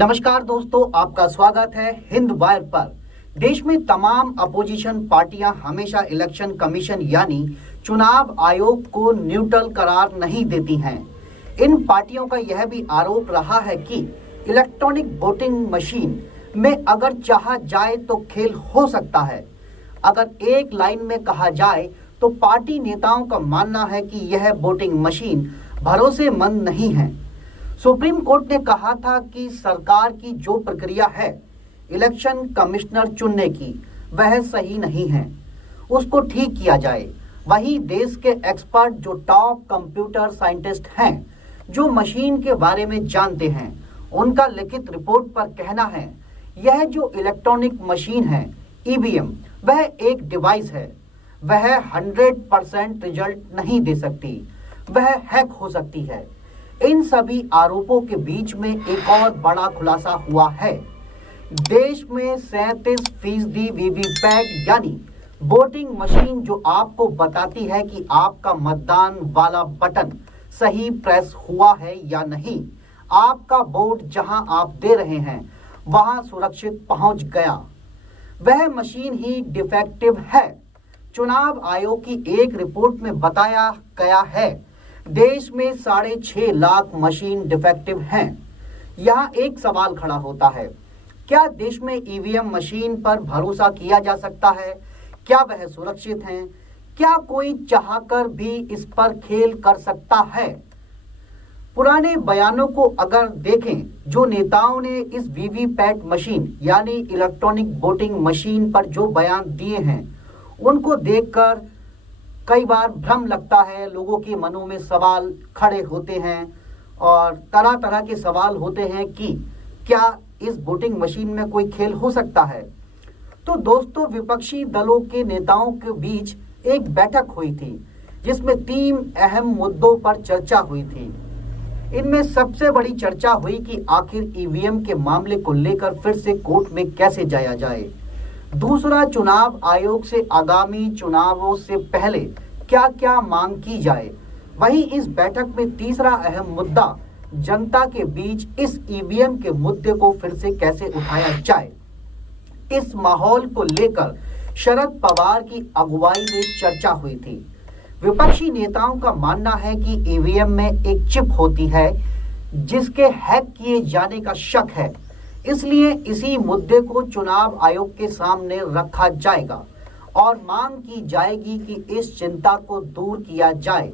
नमस्कार दोस्तों, आपका स्वागत है हिंद वायर पर। देश में तमाम अपोजिशन पार्टियां हमेशा इलेक्शन कमीशन यानी चुनाव आयोग को न्यूट्रल करार नहीं देती हैं। इन पार्टियों का यह भी आरोप रहा है कि इलेक्ट्रॉनिक वोटिंग मशीन में अगर चाहा जाए तो खेल हो सकता है। अगर एक लाइन में कहा जाए तो पार्टी नेताओं का मानना है कि यह वोटिंग मशीन भरोसेमंद नहीं है। सुप्रीम कोर्ट ने कहा था कि सरकार की जो प्रक्रिया है इलेक्शन कमिश्नर चुनने की वह सही नहीं है, उसको ठीक किया जाए। वहीं देश के एक्सपर्ट जो टॉप कंप्यूटर साइंटिस्ट हैं, जो मशीन के बारे में जानते हैं, उनका लिखित रिपोर्ट पर कहना है यह जो इलेक्ट्रॉनिक मशीन है ईवीएम वह एक डिवाइस है। वह 100% रिजल्ट नहीं दे सकती, वह हैक हो सकती है। इन सभी आरोपों के बीच में एक और बड़ा खुलासा हुआ है। देश में 37% वीवीपैट यानी वोटिंग मशीन जो आपको बताती है कि आपका मतदान वाला बटन सही प्रेस हुआ है या नहीं, आपका वोट जहां आप दे रहे हैं वहां सुरक्षित पहुंच गया, वह मशीन ही डिफेक्टिव है। चुनाव आयोग की एक रिपोर्ट में बताया गया है देश में 6.5 लाख मशीन डिफेक्टिव हैं। यहाँ एक सवाल खड़ा होता है, क्या देश में ईवीएम मशीन पर भरोसा किया जा सकता है? क्या वह सुरक्षित हैं? क्या कोई चाहकर भी इस पर खेल कर सकता है? पुराने बयानों को अगर देखें, जो नेताओं ने इस वीवीपैट मशीन यानी इलेक्ट्रॉनिक वोटिंग मशीन पर जो बयान दिए हैं, उनको देखकर कई बार भ्रम लगता है, लोगों के मनों में सवाल खड़े होते हैं और तरह तरह के सवाल होते हैं कि क्या इस वोटिंग मशीन में कोई खेल हो सकता है। तो दोस्तों, विपक्षी दलों के नेताओं के बीच एक बैठक हुई थी जिसमें 3 अहम मुद्दों पर चर्चा हुई थी। इनमें सबसे बड़ी चर्चा हुई कि आखिर ईवीएम के मामले को लेकर फिर से कोर्ट में कैसे जाया जाए। दूसरा, चुनाव आयोग से आगामी चुनावों से पहले क्या क्या मांग की जाए। वहीं इस बैठक में तीसरा अहम मुद्दा जनता के बीच इस ईवीएम के मुद्दे को फिर से कैसे उठाया जाए। इस माहौल को लेकर शरद पवार की अगुवाई में चर्चा हुई थी। विपक्षी नेताओं का मानना है कि ईवीएम में एक चिप होती है जिसके हैक किए जाने का शक है, इसलिए इसी मुद्दे को चुनाव आयोग के सामने रखा जाएगा और मांग की जाएगी कि इस चिंता को दूर किया जाए।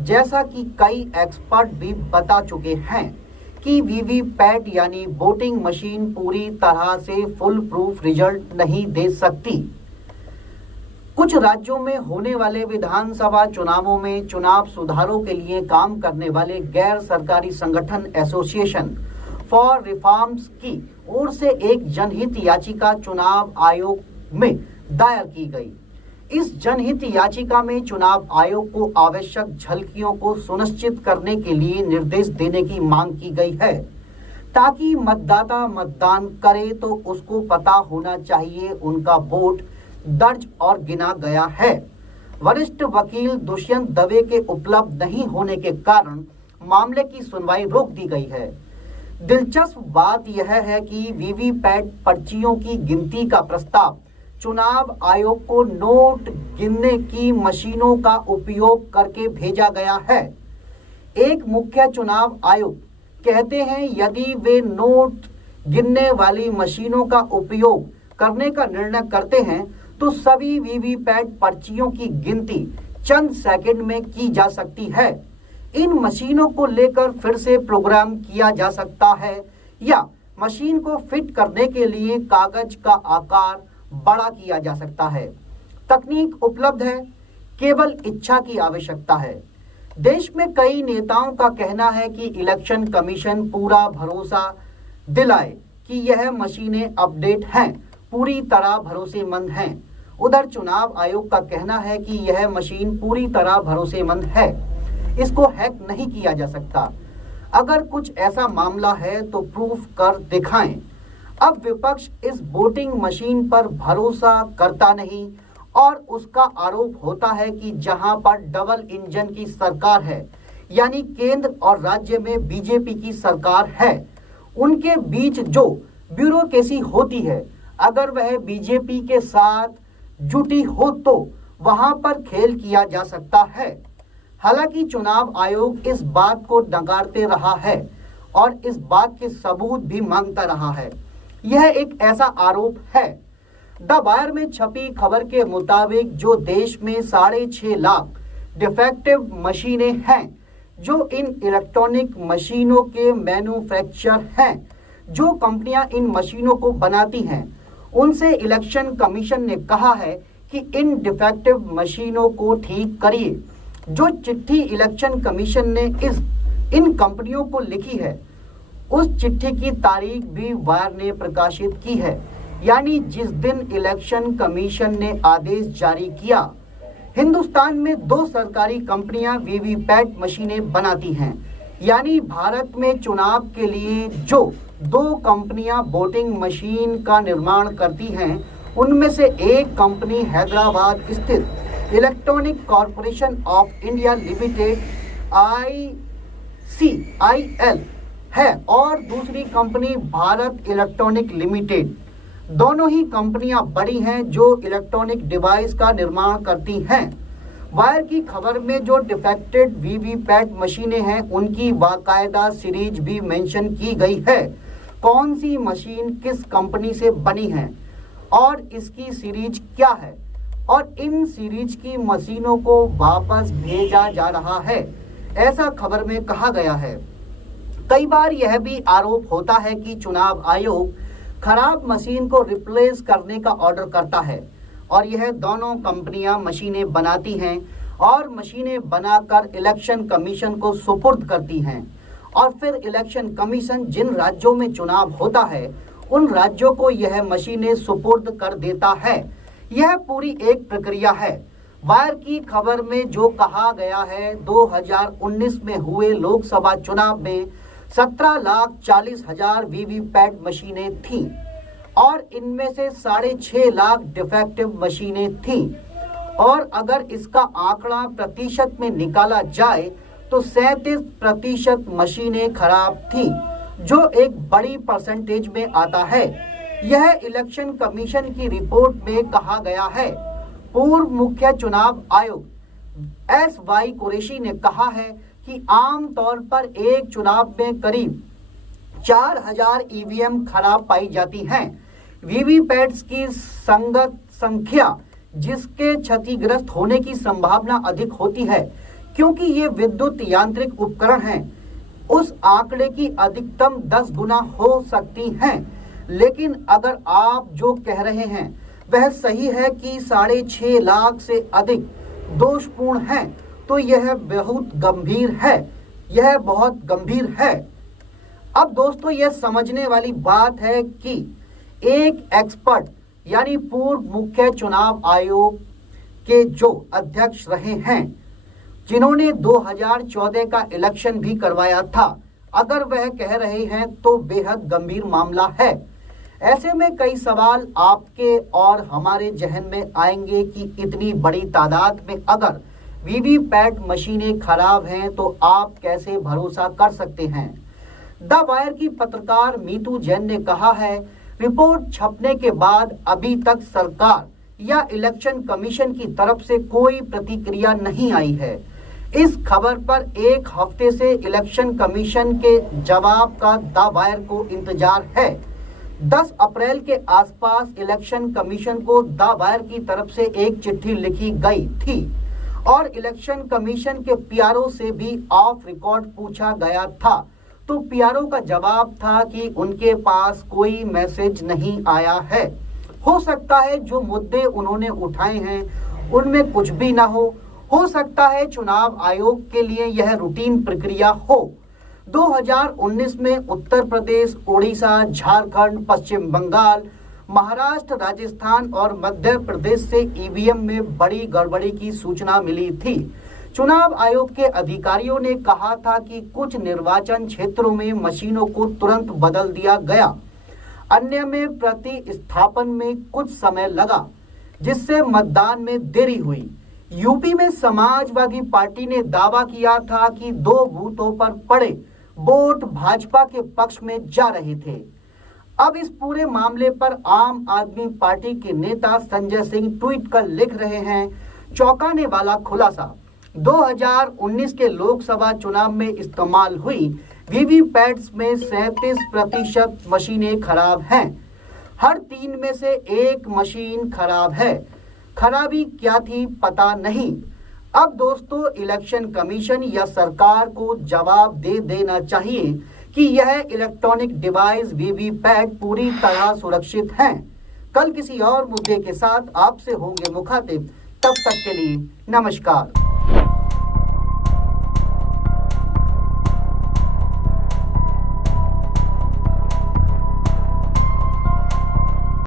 जैसा कि कई एक्सपर्ट भी बता चुके हैं कि वीवीपैट यानी वोटिंग मशीन पूरी तरह से फुल प्रूफ रिजल्ट नहीं दे सकती। कुछ राज्यों में होने वाले विधानसभा चुनावों में चुनाव सुधारों के लिए काम करने वाले गैर सरकारी संगठन एसोसिएशन फॉर रिफॉर्म्स की ओर से एक जनहित याचिका चुनाव आयोग में दायर की गई। इस जनहित याचिका में चुनाव आयोग को आवश्यक झलकियों को सुनिश्चित करने के लिए निर्देश देने की मांग की गई है, ताकि मतदाता मतदान करे तो उसको पता होना चाहिए उनका वोट दर्ज और गिना गया है। वरिष्ठ वकील दुष्यंत दवे के उपलब्ध नहीं होने के कारण मामले की सुनवाई रोक दी गई है। दिलचस्प बात यह है कि वीवीपैट पर्चियों की गिनती का प्रस्ताव चुनाव आयोग को नोट गिनने की मशीनों का उपयोग करके भेजा गया है। एक मुख्य चुनाव आयुक्त कहते हैं यदि वे नोट गिनने वाली मशीनों का उपयोग करने का निर्णय करते हैं तो सभी वीवीपैट पर्चियों की गिनती चंद सेकंड में की जा सकती है। इन मशीनों को लेकर फिर से प्रोग्राम किया जा सकता है या मशीन को फिट करने के लिए कागज का आकार बड़ा किया जा सकता है। तकनीक उपलब्ध है, केवल इच्छा की आवश्यकता है। देश में कई नेताओं का कहना है कि इलेक्शन कमीशन पूरा भरोसा दिलाए कि यह मशीनें अपडेट हैं, पूरी तरह भरोसेमंद हैं। उधर चुनाव आयोग का कहना है कि यह मशीन पूरी तरह भरोसेमंद है, इसको हैक नहीं किया जा सकता। अगर कुछ ऐसा मामला है तो प्रूफ कर दिखाएं। अब विपक्ष इस वोटिंग मशीन पर भरोसा करता नहीं और उसका आरोप होता है कि जहां पर डबल इंजन की सरकार है, यानी केंद्र और राज्य में बीजेपी की सरकार है, उनके बीच जो ब्यूरोक्रेसी होती है, अगर वह बीजेपी के साथ जुटी हो तो वहां पर खेल किया जा सकता है। हालांकि चुनाव आयोग इस बात को नकारते रहा है और इस बात के सबूत भी मांगता रहा है। यह एक ऐसा आरोप है। द वायर में छपी खबर के मुताबिक जो देश में 6.5 लाख डिफेक्टिव मशीनें हैं, जो इन इलेक्ट्रॉनिक मशीनों के मैन्युफैक्चरर हैं, जो कंपनियां इन मशीनों को बनाती हैं, उनसे इलेक्शन कमीशन ने कहा है कि इन डिफेक्टिव मशीनों को ठीक करिए। जो चिट्ठी इलेक्शन कमीशन ने इन कंपनियों को लिखी है, उस चिट्ठी की तारीख भी वायर ने प्रकाशित की है, यानी जिस दिन इलेक्शन कमीशन ने आदेश जारी किया। हिंदुस्तान में 2 सरकारी कंपनियां वीवीपैट मशीनें बनाती हैं, यानी भारत में चुनाव के लिए जो 2 कंपनियां वोटिंग मशीन का निर्माण करती हैं, उनमें से एक कंपनी हैदराबाद स्थित electronic corporation of India limited ICIL है और दूसरी कंपनी भारत इलेक्ट्रॉनिक लिमिटेड। दोनों ही कंपनियां बड़ी हैं जो इलेक्ट्रॉनिक डिवाइस का निर्माण करती हैं। वायर की खबर में जो डिफेक्टेड वीवीपैट मशीनें हैं, उनकी बाकायदा सीरीज भी मेंशन की गई है। कौन सी मशीन किस कंपनी से बनी है और इसकी सीरीज क्या है, और इन सीरीज की मशीनों को वापस भेजा जा रहा है, ऐसा खबर में कहा गया है। कई बार यह भी आरोप होता है कि चुनाव आयोग खराब मशीन को रिप्लेस करने का ऑर्डर करता है और यह दोनों कंपनियां मशीनें बनाती हैं और मशीनें बनाकर इलेक्शन कमीशन को सुपुर्द करती हैं और फिर इलेक्शन कमीशन जिन राज्यों में चुनाव होता है उन राज्यों को यह मशीनें सुपुर्द कर देता है। यह पूरी एक प्रक्रिया है। वायर की खबर में जो कहा गया है, 2019 में हुए लोकसभा चुनाव में 17,40,000 वीवीपैट मशीनें थीं और इनमें से 6.5 लाख डिफेक्टिव मशीनें थीं, और अगर इसका आंकड़ा प्रतिशत में निकाला जाए तो 37% मशीनें खराब थीं, जो एक बड़ी परसेंटेज में आता है। यह इलेक्शन कमीशन की रिपोर्ट में कहा गया है। पूर्व मुख्य चुनाव आयुक्त SY कुरैशी ने कहा है कि आम तौर पर एक चुनाव में करीब 4,000 ईवीएम खराब पाई जाती हैं। वीवीपैट्स की संगत संख्या जिसके क्षतिग्रस्त होने की संभावना अधिक होती है, क्योंकि ये विद्युत यांत्रिक उपकरण हैं, उस आंकड़े की अधिकतम 10 गुना हो सकती हैं। लेकिन अगर आप जो कह रहे हैं वह सही है कि 6.5 लाख से अधिक दोषपूर्ण हैं, तो यह बहुत गंभीर है। यह बहुत गंभीर है। अब दोस्तों, यह समझने वाली बात है कि एक एक्सपर्ट यानी पूर्व मुख्य चुनाव आयोग के जो अध्यक्ष रहे हैं, जिन्होंने 2014 का इलेक्शन भी करवाया था, अगर वह कह रहे हैं तो बेहद गंभीर मामला है। ऐसे में कई सवाल आपके और हमारे जहन में आएंगे कि इतनी बड़ी तादाद में अगर वीवीपैट मशीनें खराब हैं तो आप कैसे भरोसा कर सकते हैं। द वायर की पत्रकार मीतू जैन ने कहा है, रिपोर्ट छपने के बाद अभी तक सरकार या इलेक्शन कमीशन की तरफ से कोई प्रतिक्रिया नहीं आई है। इस खबर पर एक हफ्ते से इलेक्शन कमीशन के जवाब का द वायर को इंतजार है। 10 अप्रैल के आसपास इलेक्शन कमीशन को द वायर की तरफ से एक चिट्ठी लिखी गई थी और इलेक्शन कमीशन के पीआरओ से भी ऑफ रिकॉर्ड पूछा गया था, तो पीआरओ का जवाब था कि उनके पास कोई मैसेज नहीं आया है। हो सकता है जो मुद्दे उन्होंने उठाए हैं उनमें कुछ भी ना हो सकता है चुनाव आयोग के लिए यह रूटीन प्रक्रिया हो। 2019 में उत्तर प्रदेश, उड़ीसा, झारखंड, पश्चिम बंगाल, महाराष्ट्र, राजस्थान और मध्य प्रदेश से ईवीएम में बड़ी गड़बड़ी की सूचना मिली थी। चुनाव आयोग के अधिकारियों ने कहा था कि कुछ निर्वाचन क्षेत्रों में मशीनों को तुरंत बदल दिया गया, अन्य में प्रतिस्थापन में कुछ समय लगा, जिससे मतदान में देरी हुई। यूपी में समाजवादी पार्टी ने दावा किया था कि 2 बूथों पर पड़े वोट भाजपा के पक्ष में जा रहे थे। अब इस पूरे मामले पर आम आदमी पार्टी के नेता संजय सिंह ट्वीट कर लिख रहे हैं, चौंकाने वाला खुलासा। 2019 के लोकसभा चुनाव में इस्तेमाल हुई वीवीपैट्स में 37% मशीनें खराब हैं। हर 3 में से 1 मशीन खराब है। खराबी क्या थी पता नहीं। अब दोस्तों, इलेक्शन कमीशन या सरकार को जवाब दे देना चाहिए कि यह इलेक्ट्रॉनिक डिवाइस वीवीपैट पूरी तरह सुरक्षित हैं। कल किसी और मुद्दे के साथ आपसे होंगे मुखातिब। तब तक के लिए नमस्कार।